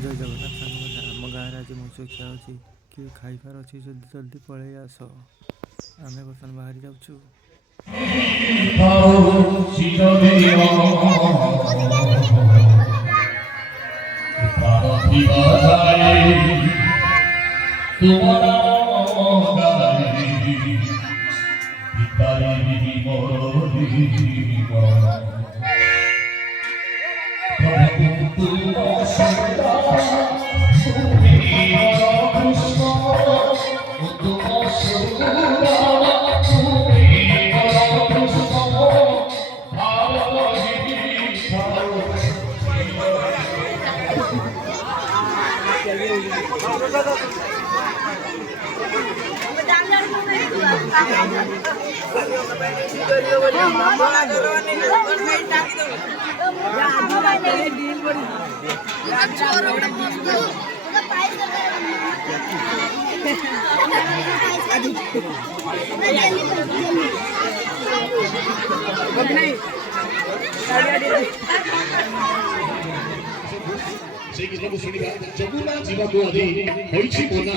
ଜୟ ଜଗନ୍ନାଥ ସାଙ୍ଗମାନେ, ଆମ ଗାଁରେ ଆଜି ମତ୍ସ୍ୟ ଅଛି। କିଏ ଖାଇବାର ଅଛି ଯଦି ଜଲ୍ଦି ପଳେଇ ଆସ, ଆମେ ବର୍ତ୍ତମାନ ବାହାରି ଯାଉଛୁ। সেই গীতକୁ ଶୁଣିବା ଯମୁନା ଯିବାକୁ ଆଜି ହୋଇଛି ବୋନା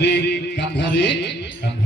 ରେ କାନ୍ଧରେ କାନ୍ଧ